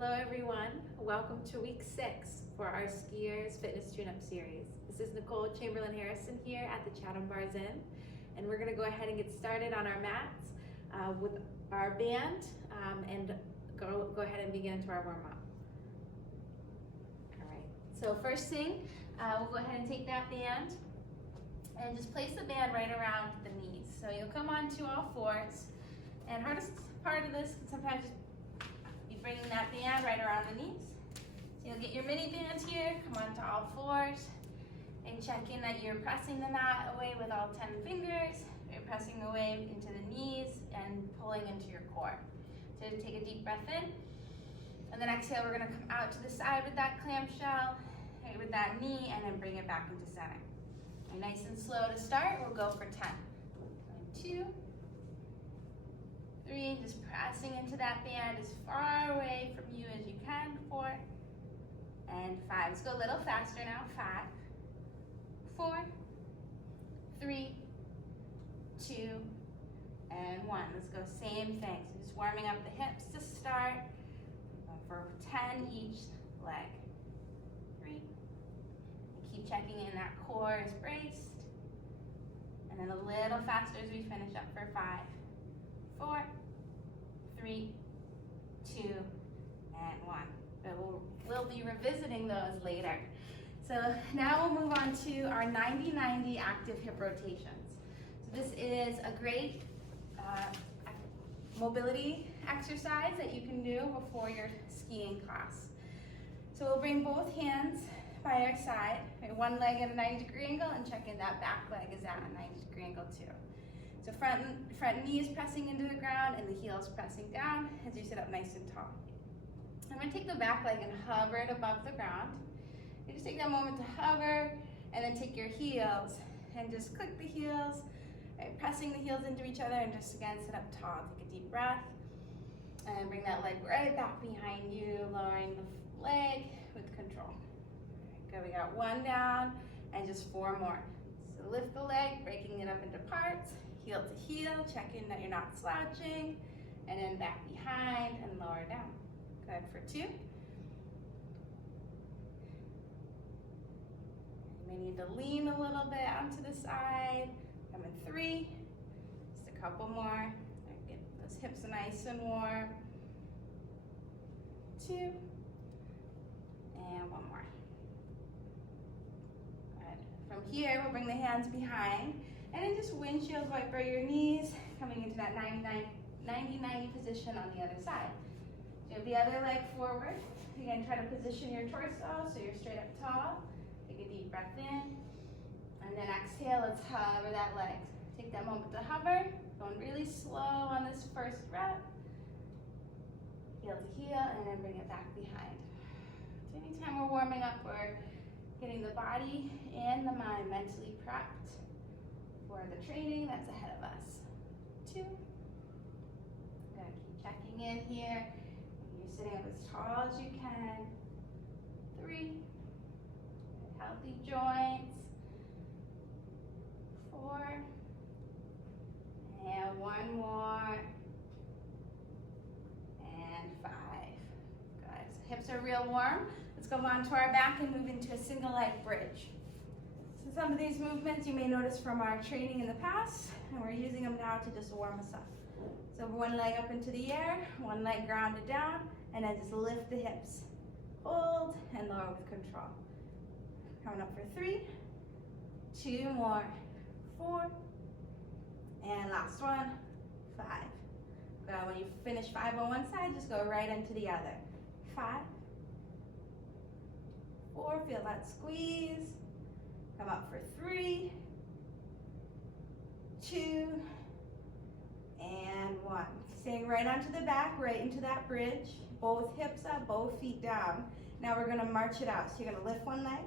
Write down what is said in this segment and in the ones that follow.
Hello everyone, welcome to week 6 for our Skiers Fitness Tune-Up series. This is Nicole Chamberlain Harrison here at the Chatham Inn, and we're going to go ahead and get started on our mats with our band and go ahead and begin into our warm-up. Alright, so first thing, we'll go ahead and take that band and just place the band right around the knees. So you'll come onto all fours, and hardest part of this can sometimes just bringing that band right around the knees. So you'll get your mini band here, come on to all fours, and check in that you're pressing the mat away with all 10 fingers. You're pressing away into the knees and pulling into your core. So take a deep breath in, and then exhale, we're gonna come out to the side with that clamshell, with that knee, and then bring it back into center. And nice and slow to start, we'll go for 10. 2, 3, just pressing into that band as far away from you as you can. 4 and 5. Let's go a little faster now. 5, 4, 3, 2, and 1. Let's go same thing. So just warming up the hips to start. Go for 10 each leg. 3. And keep checking in that core is braced. And then a little faster as we finish up for 5, 4, 3, 2, and 1. But we'll be revisiting those later. So now we'll move on to our 90-90 active hip rotations. So this is a great mobility exercise that you can do before your skiing class. So we'll bring both hands by our side, one leg at a 90-degree angle, and check in that back leg is at a 90-degree angle too. So front knee is pressing into the ground and the heel is pressing down as you sit up nice and tall. I'm going to take the back leg and hover it above the ground. You just take that moment to hover and then take your heels and just click the heels, right, pressing the heels into each other, and just again sit up tall. Take a deep breath and then bring that leg right back behind you, lowering the leg with control. Good, we got 1 down and just 4 more. So lift the leg, breaking it up into parts. Heel to heel, check in that you're not slouching, and then back behind and lower down. Good for 2. You may need to lean a little bit onto the side. Come in 3, just a couple more. Get those hips nice and warm. 2, and 1 more. Good. From here, we'll bring the hands behind. And then just windshield wiper your knees, coming into that 90-90 position on the other side. So you have the other leg forward. Again, try to position your torso so you're straight up tall. Take a deep breath in. And then exhale, let's hover that leg. Take that moment to hover, going really slow on this first rep. Heel to heel, and then bring it back behind. So anytime we're warming up, we're getting the body and the mind mentally prepped for the training that's ahead of us. 2. Good, keep checking in here. You're sitting up as tall as you can. 3. Healthy joints. 4. And 1 more. And 5. Good, so hips are real warm. Let's go on to our back and move into a single leg bridge. So some of these movements you may notice from our training in the past, and we're using them now to just warm us up. So 1 leg up into the air, 1 leg grounded down, and then just lift the hips. Hold and lower with control. Coming up for 3, 2 more, 4, and last one, 5. Good. When you finish 5 on one side, just go right into the other. 5, 4, feel that squeeze. Come up for 3, 2, and 1. Staying right onto the back, right into that bridge. Both hips up, both feet down. Now we're gonna march it out. So you're gonna lift 1 leg,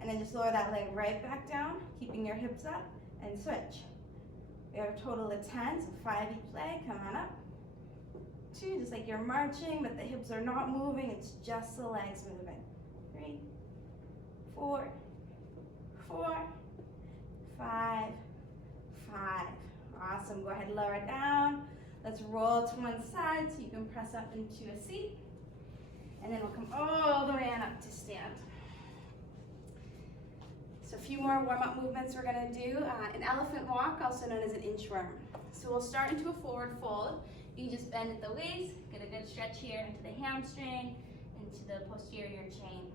and then just lower that leg right back down, keeping your hips up, and switch. We have a total of 10, so 5 each leg, come on up. 2, just like you're marching, but the hips are not moving, it's just the legs moving. 3, 4, 4, 5, 5. Awesome, go ahead and lower it down. Let's roll to one side so you can press up into a seat. And then we'll come all the way on up to stand. So a few more warm-up movements we're gonna do. An elephant walk, also known as an inchworm. So we'll start into a forward fold. You just bend at the waist, get a good stretch here into the hamstring, into the posterior chain.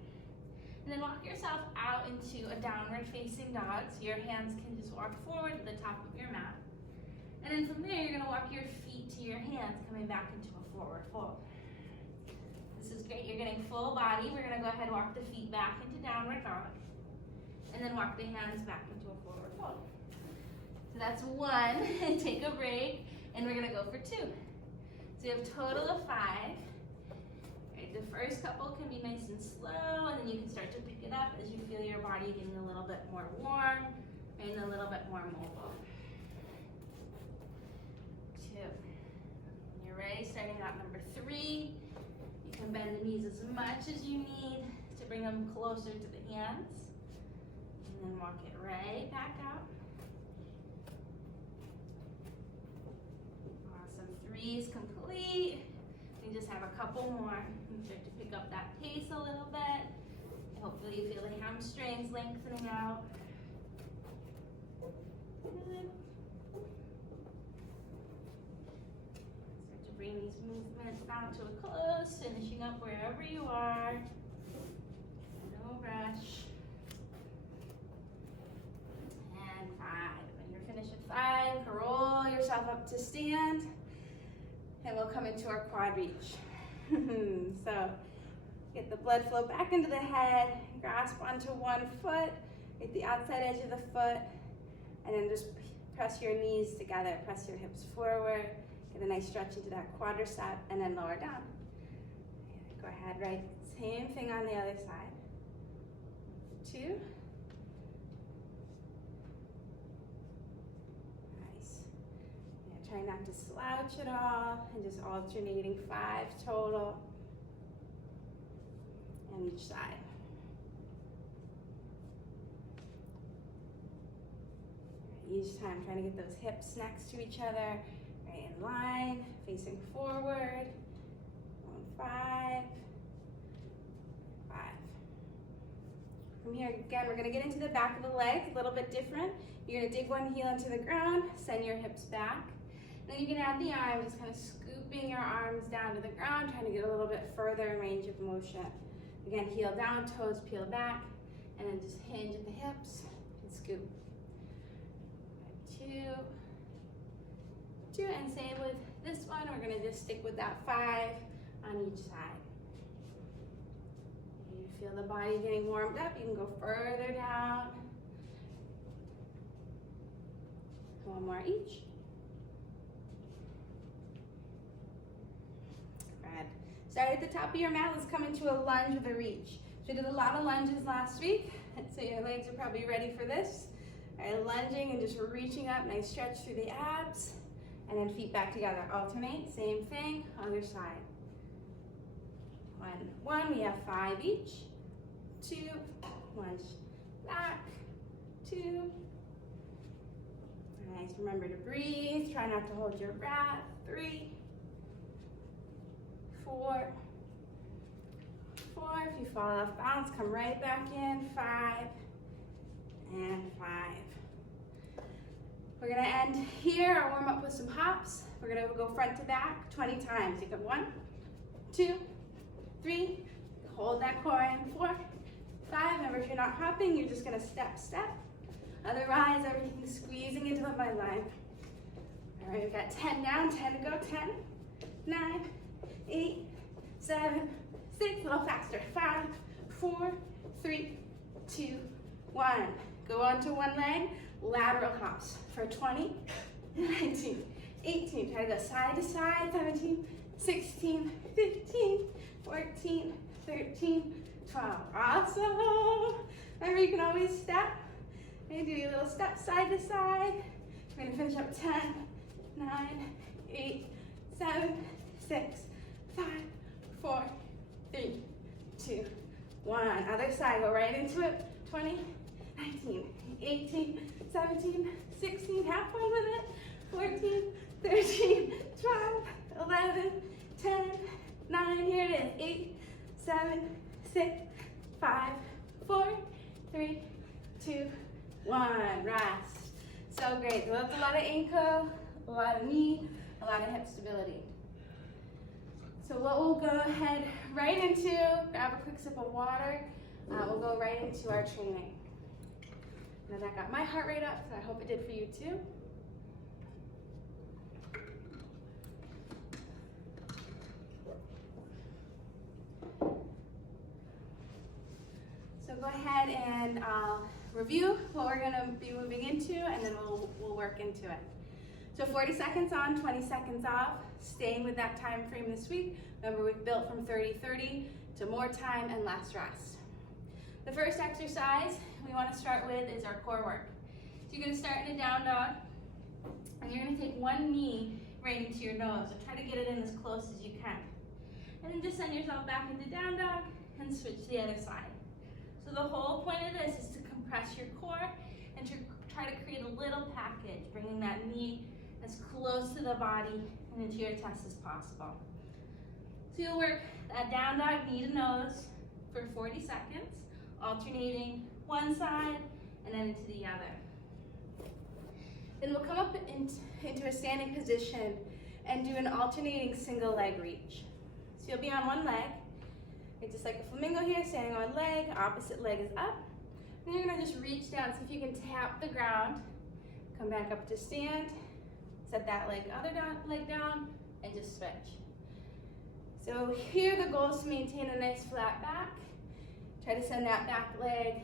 And then walk yourself out into a downward facing dog. So your hands can just walk forward to the top of your mat. And then from there, you're gonna walk your feet to your hands, coming back into a forward fold. This is great, you're getting full body. We're gonna go ahead and walk the feet back into downward dog. And then walk the hands back into a forward fold. So that's one, take a break, and we're gonna go for two. So you have a total of 5. The first couple can be nice and slow, and then you can start to pick it up as you feel your body getting a little bit more warm and a little bit more mobile. 2. When you're ready, starting out number 3, you can bend the knees as much as you need to bring them closer to the hands. And then walk it right back out. Awesome. 3 is complete. We just have a couple more. Start to pick up that pace a little bit. Hopefully you feel the hamstrings lengthening out. Good. Start to bring these movements down to a close, finishing up wherever you are. No rush. And 5. When you're finished with 5, roll yourself up to stand. And we'll come into our quad reach. So get the blood flow back into the head, grasp onto one foot, get the outside edge of the foot, and then just press your knees together, press your hips forward, get a nice stretch into that quadricep, and then lower down. Go ahead, right? Same thing on the other side. 2. Try not to slouch at all, and just alternating 5 total on each side. Each time trying to get those hips next to each other, right in line, facing forward. 5, 5. From here, again, we're gonna get into the back of the leg, a little bit different. You're gonna dig one heel into the ground, send your hips back. Then you can add the arms, just kind of scooping your arms down to the ground, trying to get a little bit further in range of motion. Again, heel down, toes peel back, and then just hinge at the hips and scoop. 2, 2, and same with this one. We're gonna just stick with that 5 on each side. You feel the body getting warmed up, you can go further down. 1 more each. Start at the top of your mat. Let's come into a lunge with a reach. So we did a lot of lunges last week, so your legs are probably ready for this. All right, lunging and just reaching up, nice stretch through the abs, and then feet back together. Alternate, same thing, other side. 1, we have 5 each. 2, lunge back, 2. Nice, remember to breathe, try not to hold your breath. 3, 4, if you fall off balance, come right back in. 5, and 5. We're gonna end here, or warm up with some hops. We're gonna go front to back 20 times. You go 1, 2, 3, hold that core in. 4, 5, remember if you're not hopping, you're just gonna step, step. Otherwise, everything's squeezing into the midline. All right, we've got 10 down, 10 to go. 10, 9, 8, 7, 6, a little faster. 5, 4, 3, 2, 1. Go onto one leg, lateral hops for 20, 19, 18. Try to go side to side. 17, 16, 15, 14, 13, 12. Awesome. Remember, you can always step. And do your little step side to side. We're gonna finish up 10, 9, 8, 7, 6, 5, 4, 3, 2, 1. Other side, go right into it. 20, 19, 18, 17, 16, have fun with it. 14, 13, 12, 11, 10, 9, here it is. 8, 7, 6, 5, 4, 3, 2, 1. Rest. So great. So that's a lot of ankle, a lot of knee, a lot of hip stability. So what we'll go ahead right into, grab a quick sip of water, we'll go right into our training. And that got my heart rate up, so I hope it did for you too. So go ahead and review what we're going to be moving into, and then we'll work into it. So 40 seconds on, 20 seconds off, staying with that time frame this week. Remember, we've built from 30-30 to more time and less rest. The first exercise we want to start with is our core work. So you're going to start in a down dog, and you're going to take one knee right into your nose. So try to get it in as close as you can. And then just send yourself back into down dog and switch to the other side. So the whole point of this is to compress your core and to try to create a little package, bringing that knee as close to the body and into your chest as possible. So you'll work that down dog, knee to nose for 40 seconds, alternating one side and then into the other. Then we'll come up into a standing position and do an alternating single leg reach. So you'll be on one leg, just like a flamingo here, standing on one leg, opposite leg is up. Then you're gonna just reach down, see if you can tap the ground, come back up to stand, set that leg down, and just switch. So here the goal is to maintain a nice flat back. Try to send that back leg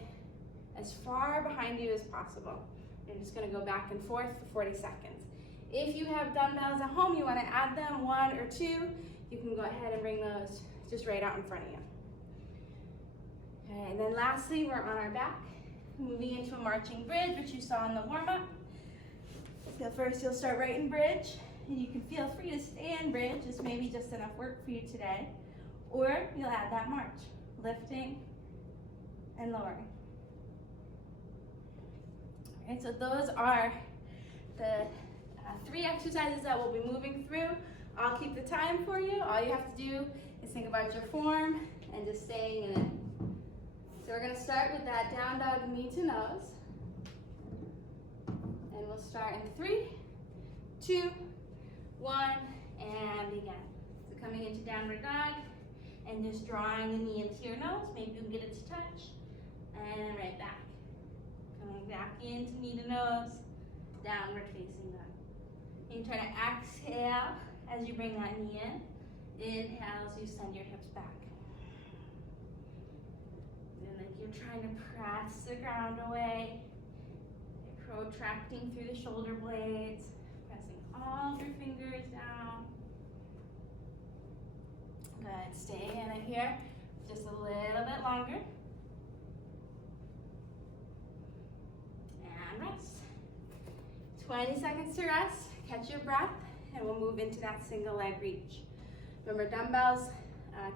as far behind you as possible. You're just gonna go back and forth for 40 seconds. If you have dumbbells at home, you wanna add them, 1 or 2, you can go ahead and bring those just right out in front of you. Okay, and then lastly, we're on our back, moving into a marching bridge, which you saw in the warm-up. So first you'll start right in bridge, and you can feel free to stay in bridge. This may be just enough work for you today. Or you'll add that march, lifting and lowering. All right, so those are the 3 exercises that we'll be moving through. I'll keep the time for you. All you have to do is think about your form and just staying in it. So we're gonna start with that down dog, knee to nose. And we'll start in 3, 2, 1, and begin. So coming into downward dog, and just drawing the knee into your nose. Maybe you can get it to touch, and right back. Coming back into knee to nose, downward facing dog. And you try to exhale as you bring that knee in. Inhale as you send your hips back. And like you're trying to press the ground away. You're protracting through the shoulder blades, pressing all of your fingers down. Good, stay in it here, just a little bit longer. And rest. 20 seconds to rest, catch your breath, and we'll move into that single leg reach. Remember, dumbbells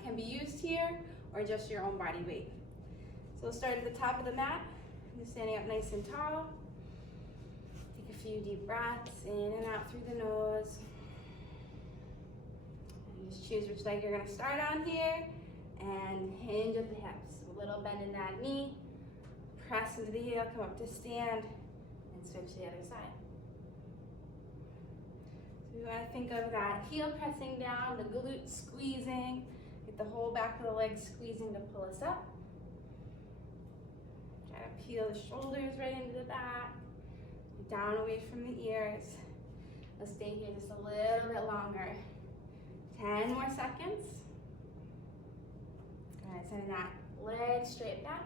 can be used here or just your own body weight. So we'll start at the top of the mat, just standing up nice and tall. Take a few deep breaths in and out through the nose. And just choose which leg you're gonna start on here and hinge at the hips. A little bend in that knee, press into the heel, come up to stand, and switch to the other side. So we wanna think of that heel pressing down, the glutes squeezing, get the whole back of the leg squeezing to pull us up. Try to peel the shoulders right into the back, down away from the ears. Let's stay here just a little bit longer. 10 more seconds. Good, sending that leg straight back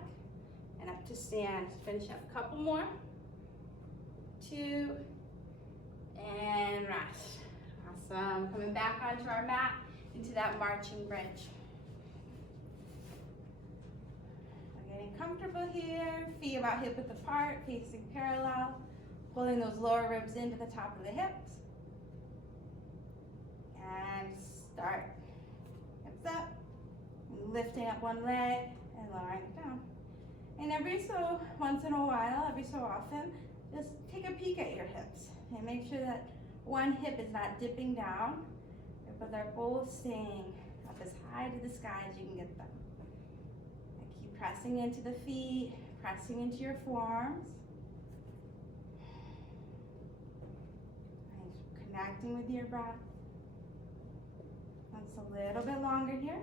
and up to stand. Finish up a couple more. 2, and rest. Awesome. Coming back onto our mat into that marching bridge. We're getting comfortable here. Feet about hip width apart, facing parallel. Pulling those lower ribs into the top of the hips. And start. Hips up. Lifting up one leg and lowering it down. And once in a while, every so often, just take a peek at your hips and make sure that one hip is not dipping down, but they're both staying up as high to the sky as you can get them. pressing into the feet, pressing into your forearms. And connecting with your breath. That's a little bit longer here.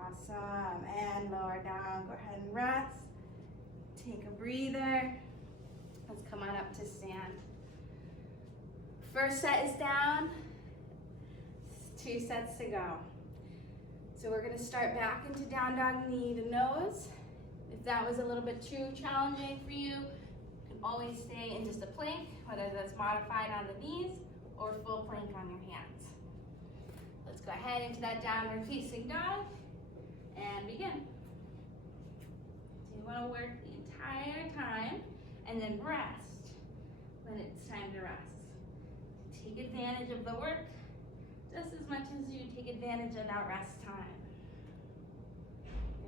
Awesome. And lower down. Go ahead and rest. Take a breather. Let's come on up to stand. First set is down. 2 sets to go. So we're going to start back into down dog, knee to nose. If that was a little bit too challenging for you, you can always stay in just a plank, whether that's modified on the knees or full plank on your hands. Let's go ahead into that downward facing dog and begin. So you want to work the entire time and then rest when it's time to rest. Take advantage of the work just as much as you take advantage of that rest time.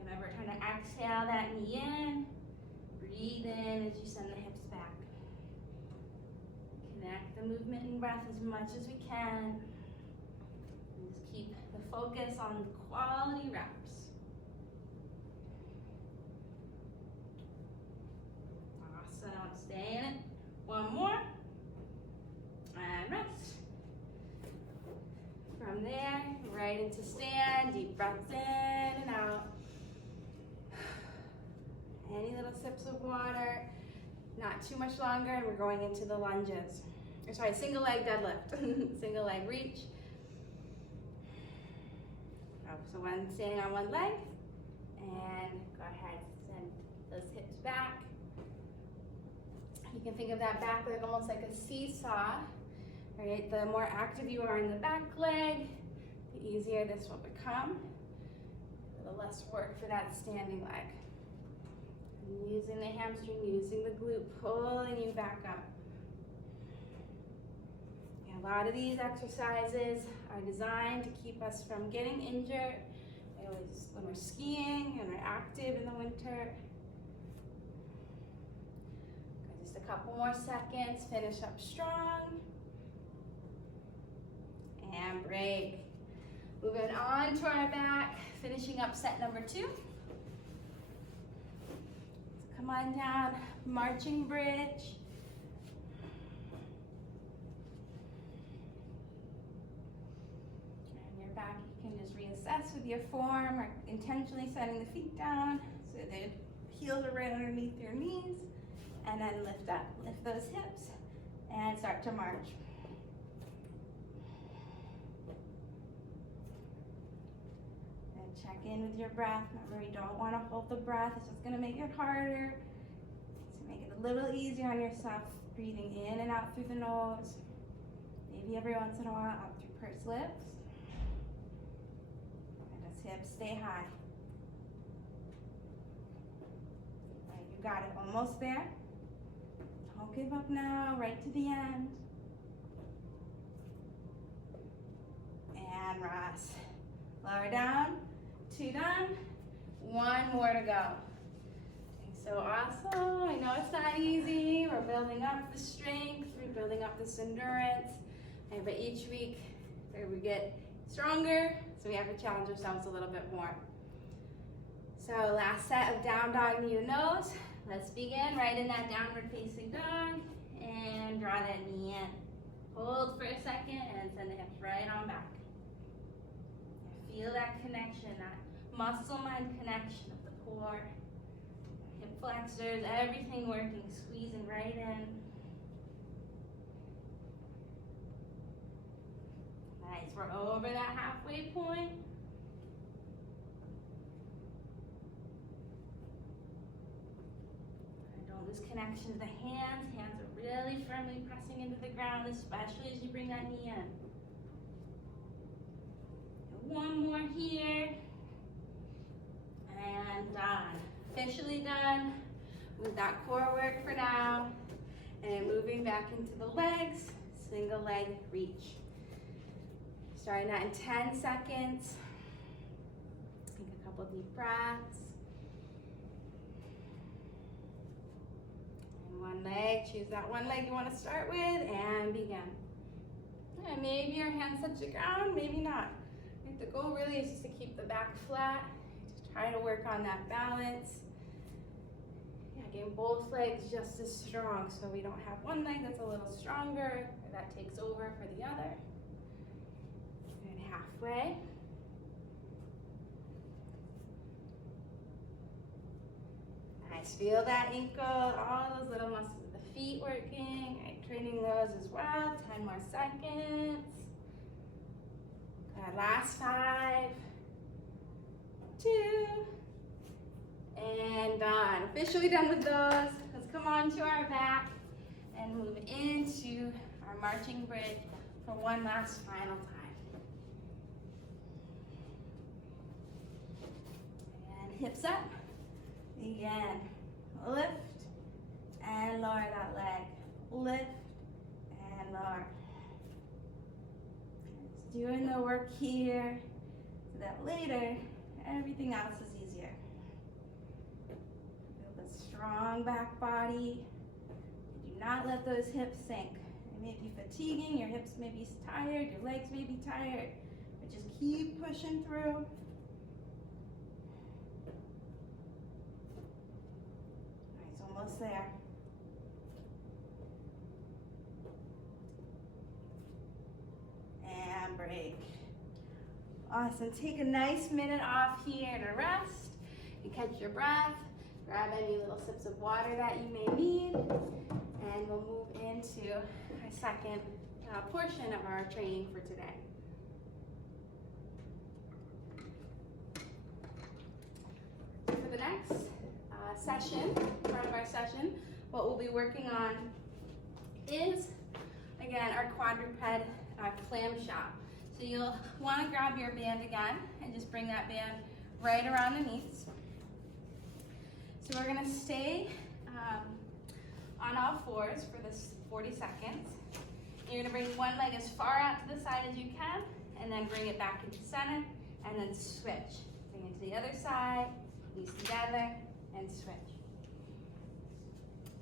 Remember, trying to exhale that knee in, breathe in as you send the hips back. Connect the movement and breath as much as we can. And just keep the focus on quality reps. Awesome, stay in it. One more. And rest. From there, right into stand, deep breaths in and out. Any little sips of water, not too much longer, and we're going into the lunges. Or sorry, single leg deadlift, single leg reach. So when standing on one leg, and go ahead, send those hips back. You can think of that back leg almost like a seesaw. Right, the more active you are in the back leg, the easier this will become, the less work for that standing leg. And using the hamstring, using the glute, pulling you back up. And a lot of these exercises are designed to keep us from getting injured. When we're skiing and we're active in the winter. Just a couple more seconds, finish up strong. And break. Moving on to our back, finishing up set number 2. So come on down, marching bridge. And your back, you can just reassess with your form or intentionally setting the feet down so the heels are right underneath your knees. And then lift up, lift those hips and start to march. Check in with your breath. Remember, you don't want to hold the breath. It's just going to make it harder. So make it a little easier on yourself. Breathing in and out through the nose. Maybe every once in a while out through pursed lips. And just hips stay high. All right, you got it. Almost there. Don't give up now. Right to the end. And rest. Lower down. 2 done, 1 more to go. So awesome. I know it's not easy. We're building up the strength, we're building up this endurance. But each week we get stronger, so we have to challenge ourselves a little bit more. So last set of down dog, knee to nose. Let's begin right in that downward facing dog and draw that knee in. Hold for a second and send the hips right on back. Feel that connection, that muscle-mind connection of the core, hip flexors, everything working, squeezing right in. Nice, we're over that halfway point. Don't lose connection to the hands. Hands are really firmly pressing into the ground, especially as you bring that knee in. One more here, and done. Officially done with that core work for now. And moving back into the legs, single leg reach. Starting that in 10 seconds. Take a couple deep breaths. And one leg, choose that one leg you want to start with, and begin. And maybe your hands touch the ground, maybe not. The goal really is just to keep the back flat, to try to work on that balance. Yeah, getting both legs just as strong so we don't have one leg that's a little stronger or that takes over for the other. And halfway. Nice, feel that ankle, all those little muscles of the feet working, right, training those as well. 10 more seconds. Good, last 5, 2, and done. Officially done with those. Let's come on to our back and move into our marching bridge for one last final time. And hips up. Again, lift and lower that leg. Lift and lower. Just doing the work here so that later everything else is easier. Build a strong back body. Do not let those hips sink. It may be fatiguing, your hips may be tired, your legs may be tired, but just keep pushing through. Almost there. And break. Awesome. Take a nice minute off here to rest and catch your breath. Grab any little sips of water that you may need. And we'll move into our second portion of our training for today. For the next session, part of our session, what we'll be working on is, again, our quadruped clamshell. So you'll want to grab your band again and just bring that band right around the knees. So we're going to stay on all fours for this 40 seconds. You're going to bring one leg as far out to the side as you can, and then bring it back into center, and then switch. Bring it to the other side, knees together, and switch.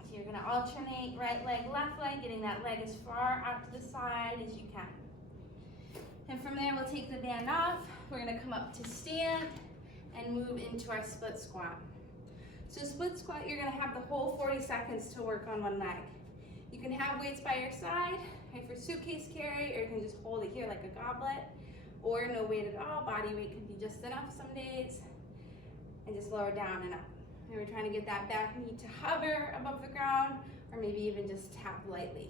So you're going to alternate right leg, left leg, getting that leg as far out to the side as you can. And from there, we'll take the band off. We're going to come up to stand and move into our split squat. So split squat, you're going to have the whole 40 seconds to work on one leg. You can have weights by your side, right, for suitcase carry, or you can just hold it here like a goblet, or no weight at all. Body weight can be just enough some days, and just lower down and up. And we're trying to get that back knee to hover above the ground, or maybe even just tap lightly.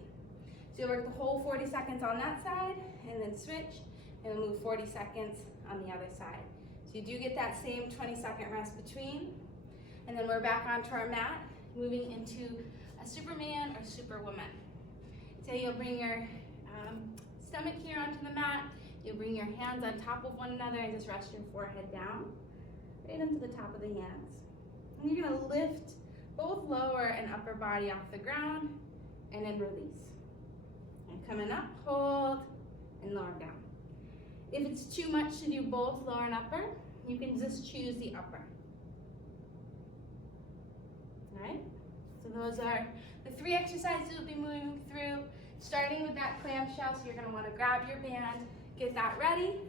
So you'll work the whole 40 seconds on that side, and then switch, and then move 40 seconds on the other side. So you do get that same 20-second rest between, and then we're back onto our mat, moving into a Superman or Superwoman. So you'll bring your stomach here onto the mat, you'll bring your hands on top of one another and just rest your forehead down, right into the top of the hands. And you're gonna lift both lower and upper body off the ground, and then release. And coming up, hold, and lower down. If it's too much to do both lower and upper, you can just choose the upper. All right? So those are the 3 exercises we'll be moving through, starting with that clamshell. So you're gonna wanna grab your band, get that ready.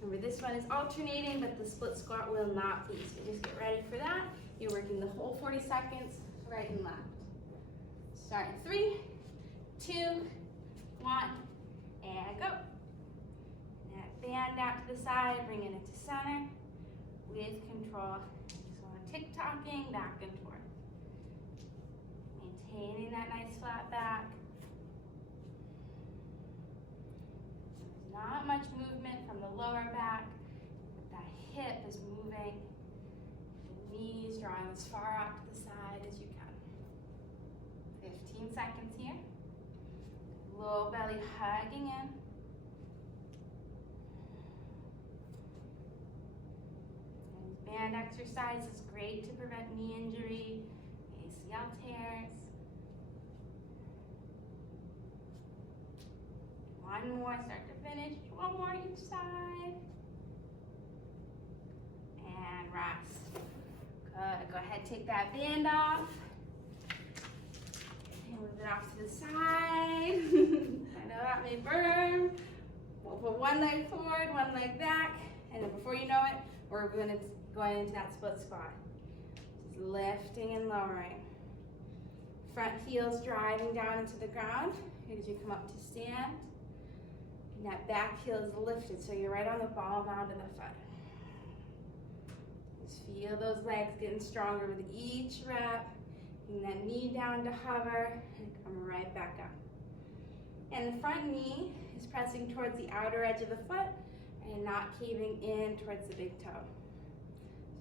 Remember, this one is alternating, but the split squat will not be. So just get ready for that. You're working the whole 40 seconds, right and left. Start in 3, 2, 1, and go. That band out to the side, bring it into center with control. Just want to tick-tocking back and forth. Maintaining that nice flat back. There's not much movement from the lower back, but that hip is moving. The knees drawing as far out to the side as you can. 15 seconds here. Low belly hugging in. And band exercise is great to prevent knee injury, ACL tears. One more, start to finish. One more each side. And rest. Good. Go ahead, take that band off. And move it off to the side. I know that may burn. one leg forward, one leg back, and then before you know it, we're going into that split squat. Just lifting and lowering. Front heels driving down into the ground as you come up to stand. And that back heel is lifted, so you're right on the ball mound of the foot. Just feel those legs getting stronger with each rep. Bring that knee down to hover and come right back up. And the front knee is pressing towards the outer edge of the foot and not caving in towards the big toe.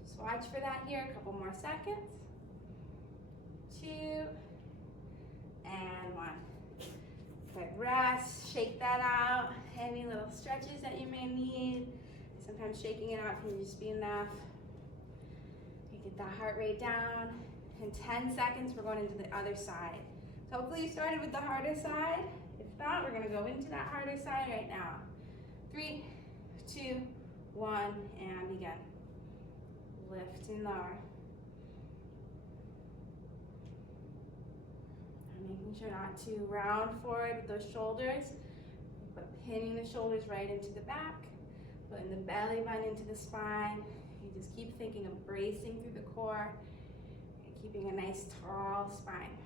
Just watch for that here, a couple more seconds. 2, and 1. Quick rest, shake that out. Any little stretches that you may need. Sometimes shaking it out can just be enough. You get that heart rate down. In 10 seconds, we're going into the other side. So hopefully you started with the harder side. If not, we're gonna go into that harder side right now. 3, 2, 1, and begin. Lift and lower. Making sure not to round forward with those shoulders, but pinning the shoulders right into the back, putting the belly button into the spine. You just keep thinking of bracing through the core and keeping a nice tall spine.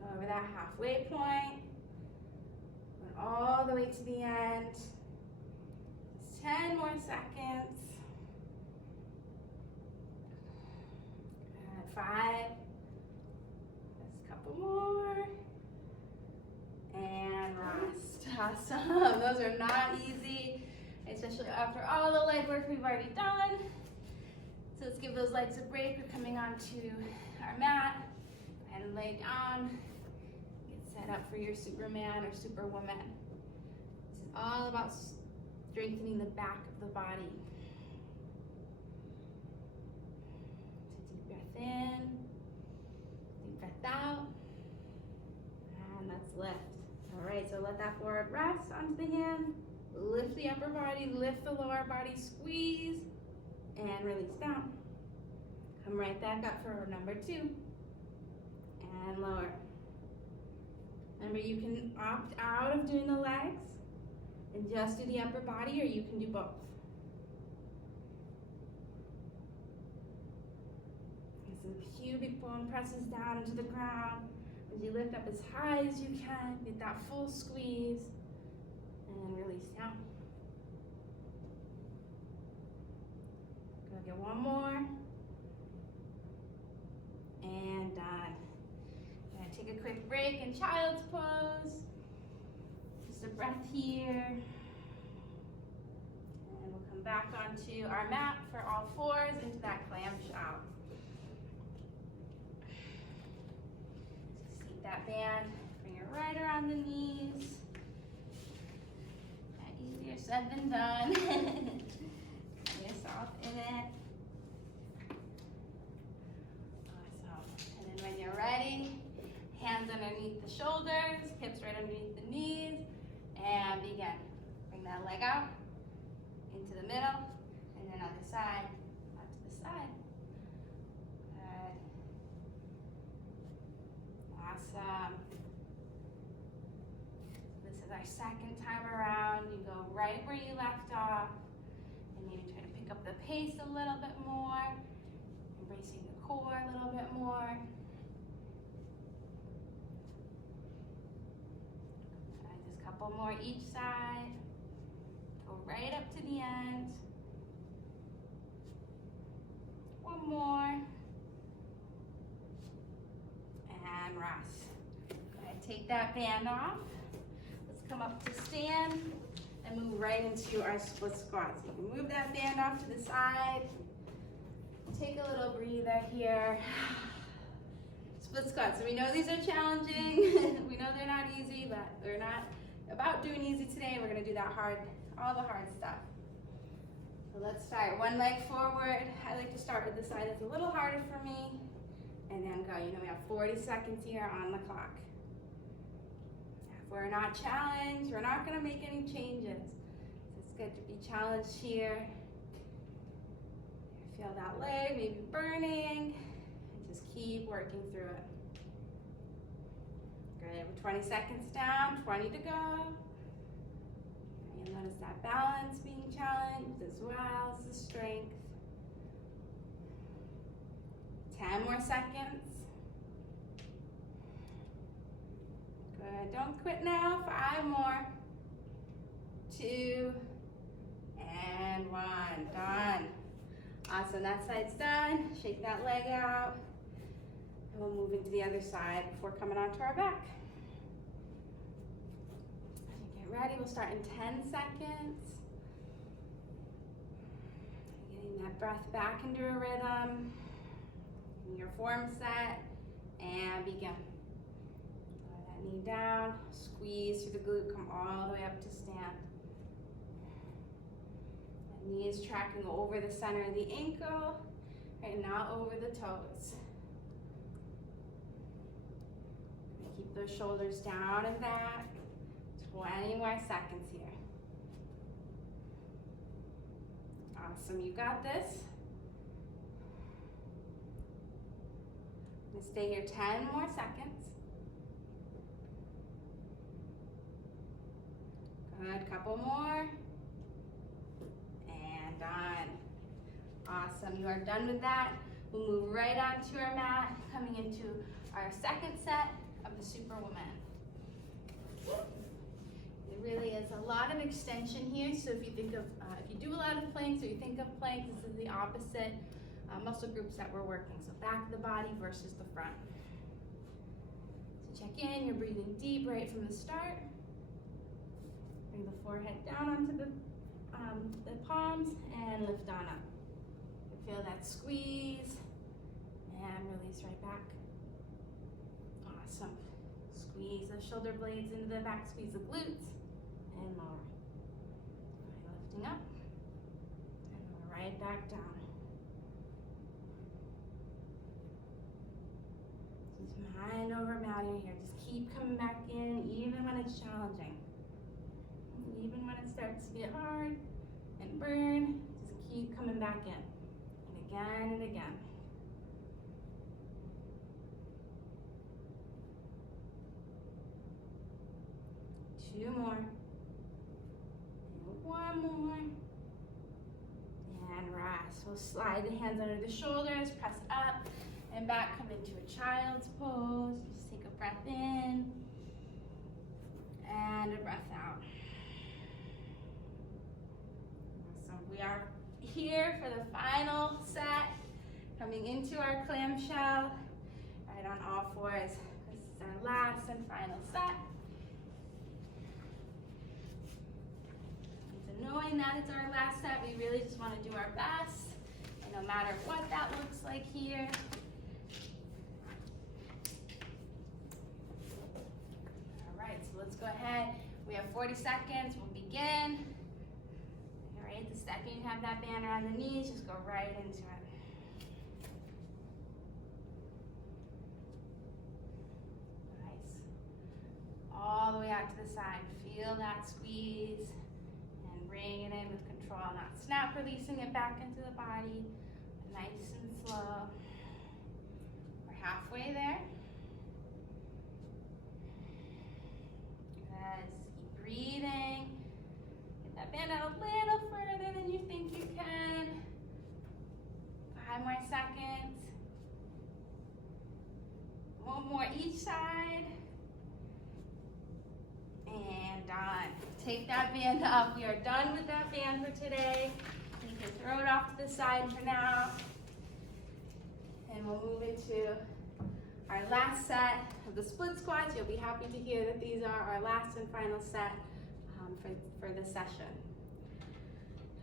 Go over that halfway point, went all the way to the end. Just 10 more seconds. Good. 5. More, and rest. Awesome. Those are not easy, especially after all the leg work we've already done. So let's give those legs a break. We're coming onto our mat. Go ahead and lay down. Get set up for your Superman or Superwoman. This is all about strengthening the back of the body. So deep breath in, deep breath out. And that's lift. All right, so let that forward rest onto the hand. Lift the upper body, lift the lower body, squeeze, and release down. Come right back up for number 2. And lower. Remember, you can opt out of doing the legs and just do the upper body, or you can do both. As the pubic bone presses down into the ground. As you lift up as high as you can, get that full squeeze, and release down. Go get one more, and done. Gonna take a quick break in child's pose. Just a breath here, and we'll come back onto our mat for all 4s into that clamshell. That band, bring it right around the knees. Easier said than done. Get yourself in it. Awesome. And then when you're ready, hands underneath the shoulders, hips right underneath the knees, and begin. Bring that leg out into the middle, and then other side, out to the side. Awesome. This is our second time around. You go right where you left off, and maybe try to pick up the pace a little bit more, embracing the core a little bit more. Just a couple more each side. Go right up to the end. One more. And rest. Go ahead, take that band off. Let's come up to stand and move right into our split squat. So you can move that band off to the side. Take a little breather here. Split squats. So we know these are challenging. We know they're not easy, but we're not about doing easy today. We're gonna do that hard, all the hard stuff. So let's start. One leg forward. I like to start with the side that's a little harder for me. And then go. You know, we have 40 seconds here on the clock. If we're not challenged, we're not going to make any changes. So it's good to be challenged here. Feel that leg maybe burning. And just keep working through it. Good. We're 20 seconds down, 20 to go. You'll notice that balance being challenged as well as the strength. 10 more seconds. Good, don't quit now. 5 more. 2, and 1, done. Awesome, that side's done. Shake that leg out. And we'll move into the other side before coming onto our back. Get ready, we'll start in 10 seconds. Getting that breath back into a rhythm. Getting your form set, and begin. Lower that knee down, squeeze through the glute, come all the way up to stand. Knee is tracking over the center of the ankle, right, not over the toes. Keep those shoulders down and back. 20 more seconds here. Awesome, you got this. I'm gonna stay here 10 more seconds. Good, couple more. Done. Awesome, you are done with that. We'll move right onto our mat, coming into our second set of the Superwoman. It really is a lot of extension here, so if you think of, if you do a lot of planks or you think of planks, this is the opposite muscle groups that we're working. So back of the body versus the front. So check in, you're breathing deep right from the start. Bring the forehead down onto the palms and lift on up. Feel that squeeze and release right back. Awesome. Squeeze the shoulder blades into the back, squeeze the glutes and lower. Lifting up and right back down. Just mind over matter here. Just keep coming back in even when it's challenging. Even when it starts to get hard and burn, just keep coming back in, and again and again. Two more, and one more, and rest. We'll slide the hands under the shoulders, press up and back, come into a child's pose. Just take a breath in, and a breath out. We are here for the final set, coming into our clamshell, right on all fours. This is our last and final set. And so knowing that it's our last set, we really just want to do our best, and no matter what that looks like here. All right, so let's go ahead. We have 40 seconds, we'll begin. The second you have that band around the knees, just go right into it. Nice. All the way out to the side. Feel that squeeze and bring it in with control. Not snap, releasing it back into the body. Nice and slow. We're halfway there. Good. Keep breathing. That band out a little further than you think you can. 5 more seconds. One more each side. And done. Take that band up. We are done with that band for today. You can throw it off to the side for now. And we'll move into our last set of the split squats. You'll be happy to hear that these are our last and final set for this session.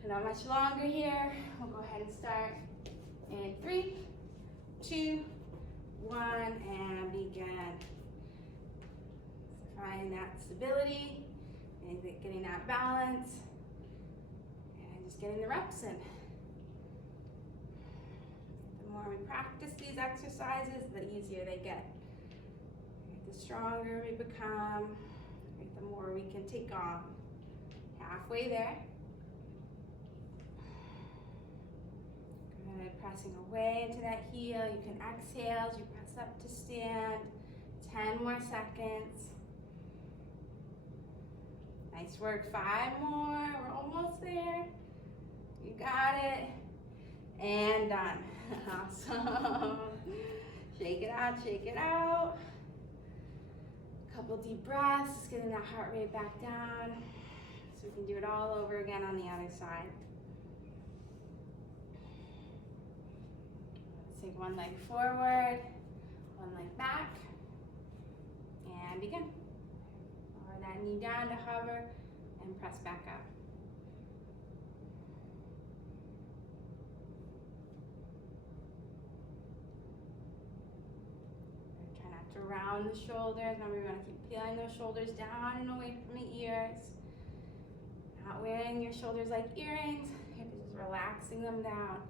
Not much longer here. We'll go ahead and start in 3, 2, 1, and begin. So find that stability and getting that balance and just getting the reps in. The more we practice these exercises, the easier they get. The stronger we become, the more we can take on. Halfway there. Good, pressing away into that heel. You can exhale as you press up to stand. 10 more seconds. Nice work, 5 more, we're almost there. You got it, and done. Awesome. Shake it out, shake it out. Couple deep breaths, getting that heart rate back down. So we can do it all over again on the other side. Let's take one leg forward, one leg back, and begin. Lower that knee down to hover and press back up. Try not to round the shoulders. Remember, you want to keep peeling those shoulders down and away from the ears. Not wearing your shoulders like earrings. You're just relaxing them down.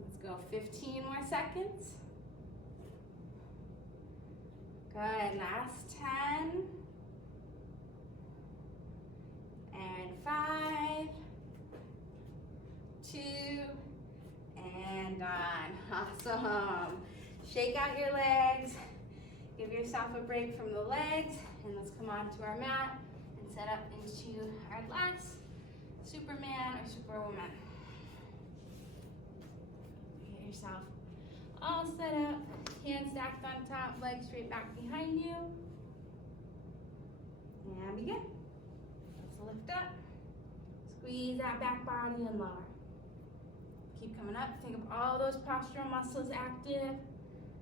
Let's go 15 more seconds. Good, last 10. And 5, 2, and done. Awesome. Shake out your legs. Give yourself a break from the legs. And let's come onto our mat and set up into our last Superman or Superwoman. Get yourself all set up. Hands stacked on top, legs straight back behind you. And begin. Let's lift up. Squeeze that back body and lower. Keep coming up. Think of all those postural muscles active.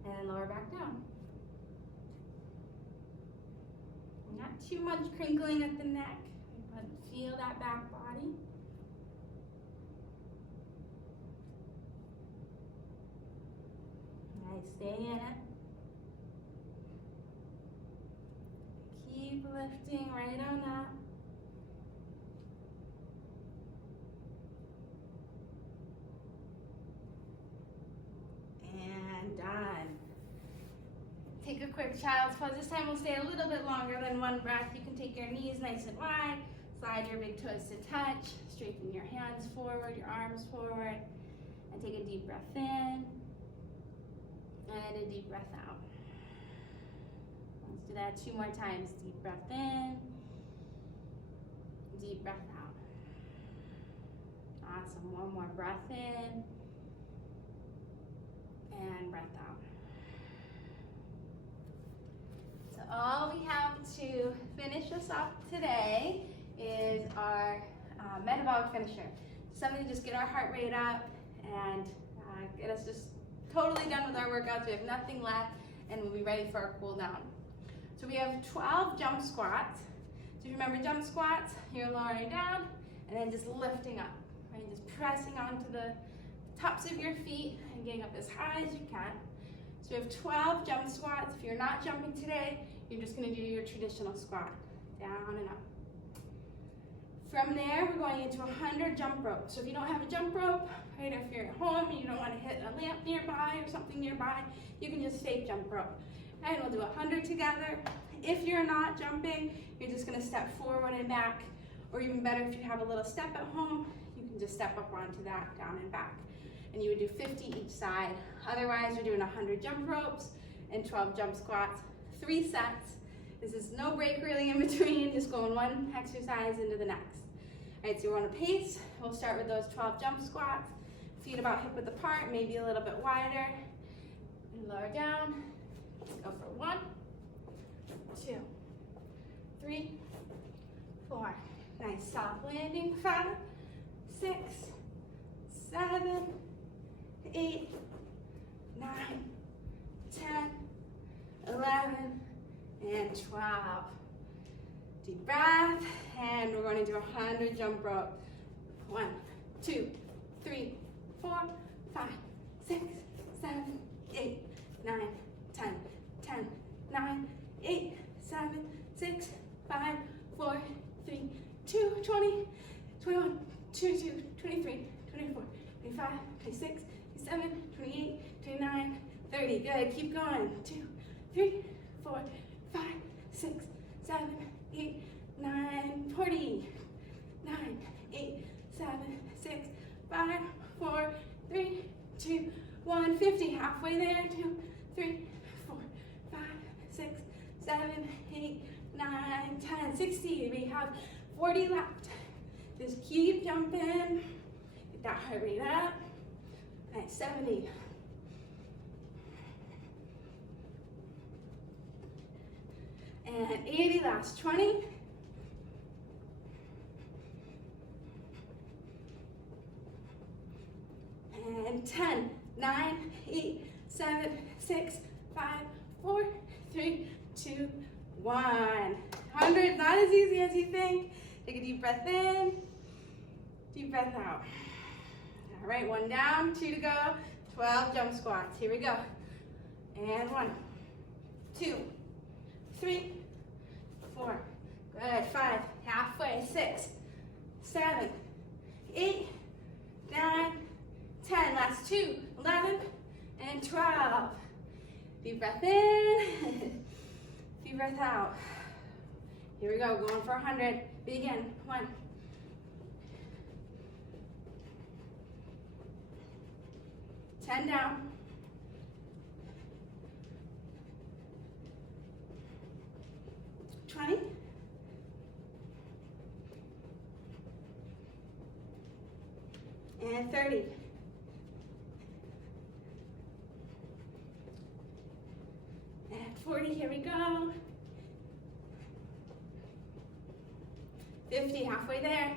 And lower back down. Not too much crinkling at the neck, but feel that back body. Nice, stay in it. Keep lifting right on up. And done. Take a quick child's pose. This time we'll stay a little bit longer than one breath. You can take your knees nice and wide, slide your big toes to touch, straighten your hands forward, your arms forward, and take a deep breath in, and a deep breath out. Let's do that 2 more times. Deep breath in, deep breath out. Awesome, 1 more breath in, and breath out. So all we have to finish us off today is our metabolic finisher. Something to just get our heart rate up and get us just totally done with our workouts. We have nothing left and we'll be ready for our cool down. So we have 12 jump squats. So if you remember jump squats, you're lowering down and then just lifting up. Right? Just pressing onto the tops of your feet and getting up as high as you can. So we have 12 jump squats. If you're not jumping today, you're just going to do your traditional squat, down and up. From there, we're going into 100 jump rope. So if you don't have a jump rope, right, or if you're at home and you don't want to hit a lamp nearby or something nearby, you can just fake jump rope. And we'll do 100 together. If you're not jumping, you're just going to step forward and back, or even better, if you have a little step at home, you can just step up onto that, down and back. And you would do 50 each side. Otherwise, you're doing 100 jump ropes and 12 jump squats, 3 sets. This is no break really in between, just going one exercise into the next. All right, so we're on a pace. We'll start with those 12 jump squats, feet about hip width apart, maybe a little bit wider. And lower down. Go for 1, 2, 3, 4. Nice soft landing. 5, 6, 7, 8, 9, 10, 11, and 12. Deep breath, and we're going to do 100 jump rope. 1, 2, 3, 4, 5, 6, 7, 8, 9, 10, 10, 9, 8, 7, 6, 5, 4, 3, 2, 20, 21, 22, 23, 24, 25, 26, 27, 28, 29, 30. Good, keep going. 2, 3, 4, 5, 6, 7, 8, 9, 40. 9, 8, 7, 6, 5, 4, 3, 2, 1, 50. Halfway there. 2, 3, 4, 5, 6, 7, 8, 9, 9, 10, 60. We have 40 left. Just keep jumping. Get that heart rate up. Nice, 70. And 80, last 20. And 10, 9, 8, 7, 6, 5, 4, 3, 2, 1. 100, not as easy as you think. Take a deep breath in, deep breath out. All right, 1 down, 2 to go. 12 jump squats. Here we go. And 1, 2, 3, 4. Good. 5, halfway. 6, 7, 8, 9, 10. Last 2, 11, and 12. Deep breath in, deep breath out. Here we go, going for 100. Begin. 1, 10 down. 20. And 30. And 40, here we go. 50, halfway there.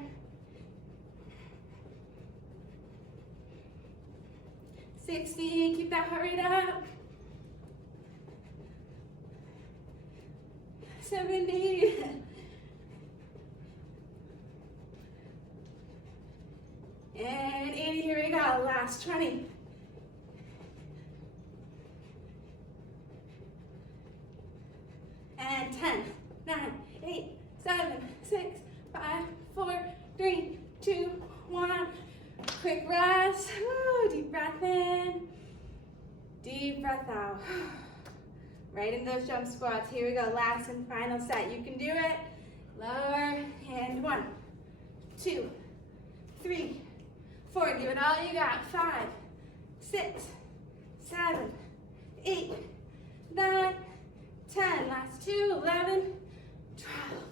60, keep that heart rate up. 70. And 80, here we go, last 20. And 10, 9, 8, 7, 6, 5, 4, 3, 2, 1. Quick rest. Woo, deep breath in. Deep breath out. Right in those jump squats. Here we go. Last and final set. You can do it. Lower and 1, 2, 3, 4. Give it all you got. 5, 6, 7, 8, 9, 10. Last 2, 11, 12.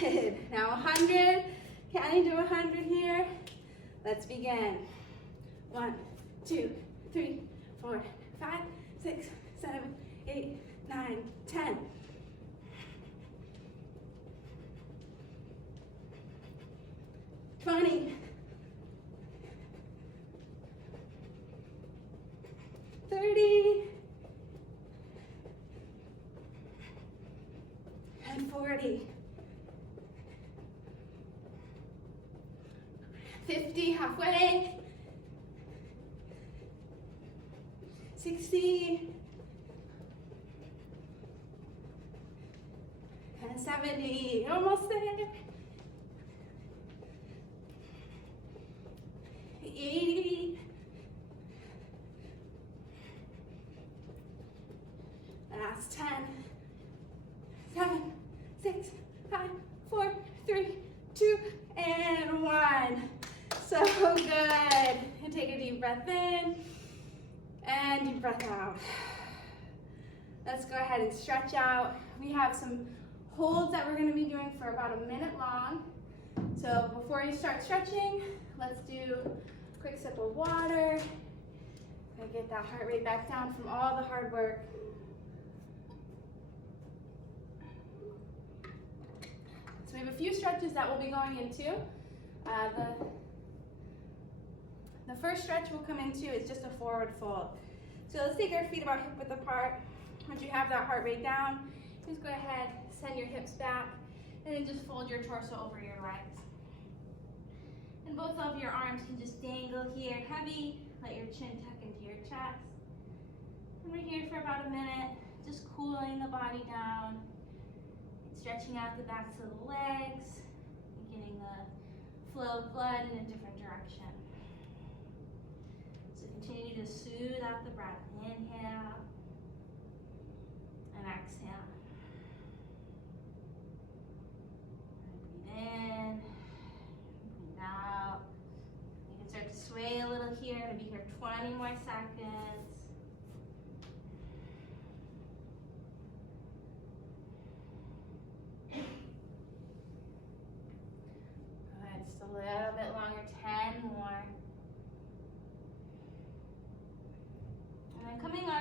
Good. Now 100. Counting to 100 here. Let's begin. 1, 2, 3, 4, 5, 6, 7, 8, 9, 10. 20. 30. And 40. 50, halfway. 60. And 70, almost there. 80. Last 10. 7, 6, 5, 4, 3, 2, and 1. So good. And take a deep breath in and deep breath out. Let's go ahead and stretch out. We have some holds that we're going to be doing for about a minute long. So before you start stretching, let's do a quick sip of water. And get that heart rate back down from all the hard work. So we have a few stretches that we'll be going into. The first stretch we'll come into is just a forward fold. So let's take our feet about hip width apart. Once you have that heart rate down, just go ahead, send your hips back, and then just fold your torso over your legs. And both of your arms can just dangle here heavy. Let your chin tuck into your chest. And we're here for about a minute, just cooling the body down, stretching out the backs of the legs, and getting the flow of blood in a different direction. So continue to soothe out the breath. Inhale and exhale. Breathe in, breathe out. You can start to sway a little here. Maybe here 20 more seconds.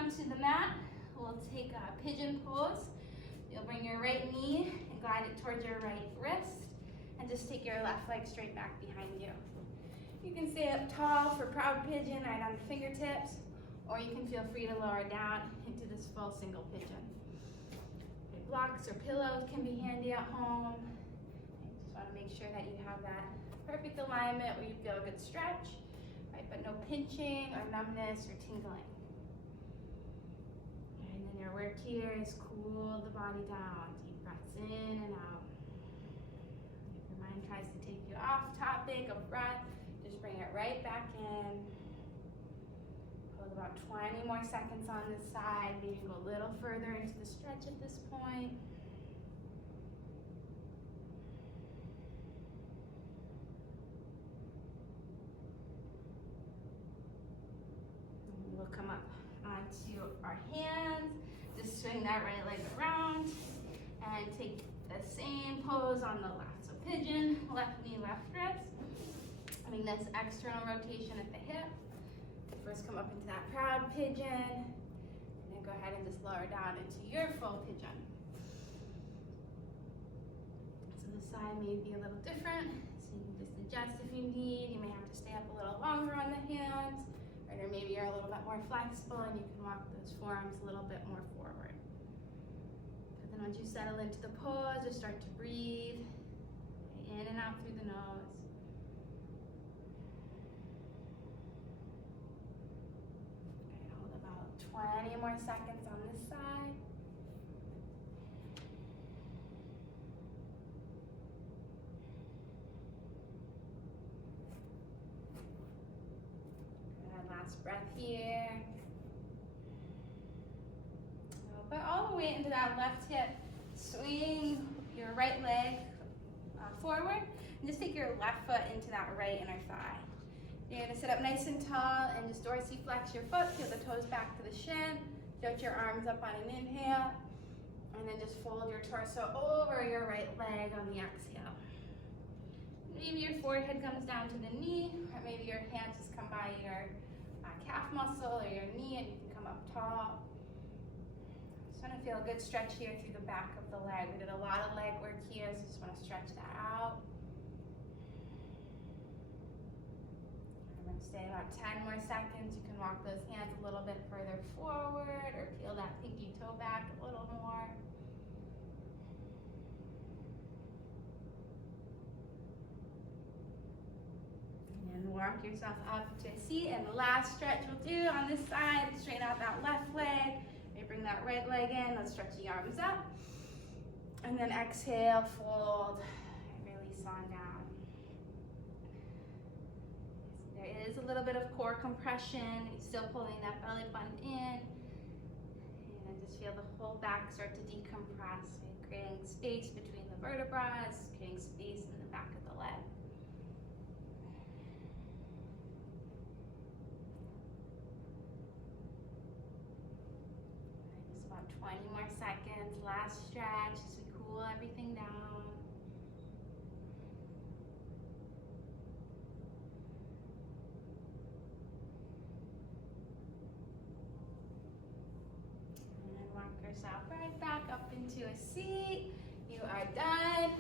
onto the mat, we'll take a pigeon pose. You'll bring your right knee and glide it towards your right wrist, and just take your left leg straight back behind you. You can stay up tall for proud pigeon, right on the fingertips, or you can feel free to lower down into this full single pigeon. Blocks or pillows can be handy at home. You just want to make sure that you have that perfect alignment where you feel a good stretch, right? But no pinching or numbness or tingling. And then your work here is cool the body down. Deep breaths in and out. If your mind tries to take you off topic of breath, just bring it right back in. Hold about 20 more seconds on this side. Maybe go a little further into the stretch at this point. We'll come up onto our hands. Just swing that right leg around and take the same pose on the left. So pigeon, left knee, left wrist. Having this external rotation at the hip. First come up into that proud pigeon, and then go ahead and just lower down into your full pigeon. So the side may be a little different, so you can just adjust if you need. You may have to stay up a little longer on the hands, or maybe you're a little bit more flexible and you can walk those forearms a little bit more forward. But then once you settle into the pose, just start to breathe in and out through the nose. Hold about 20 more seconds on this side. Good, last breath here. Put all the weight into that left hip. Swing your right leg forward, and just take your left foot into that right inner thigh. You're gonna sit up nice and tall and just dorsiflex your foot, peel the toes back to the shin, float your arms up on an inhale, and then just fold your torso over your right leg on the exhale. Maybe your forehead comes down to the knee, or maybe your hands just come by your calf muscle or your knee and you can come up tall. Just want to feel a good stretch here through the back of the leg. We did a lot of leg work here, so just want to stretch that out. I'm going to stay about 10 more seconds. You can walk those hands a little bit further forward or peel that pinky toe back a little more. And walk yourself up to a seat. And the last stretch we'll do on this side, straighten out that left leg. Bring that right leg in. Let's stretch the arms up. And then exhale, fold, and release on down. There is a little bit of core compression. You're still pulling that belly button in. And then just feel the whole back start to decompress. You're creating space between the vertebrae, creating space in the back of the leg. Just about 20 more seconds. Last stretch as we cool everything down. And then walk yourself right back up into a seat. You are done.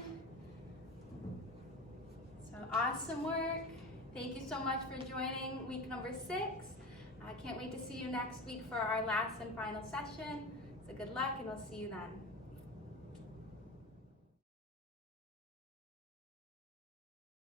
So awesome work. Thank you so much for joining week number 6. I can't wait to see you next week for our last and final session. So good luck, and we'll see you then.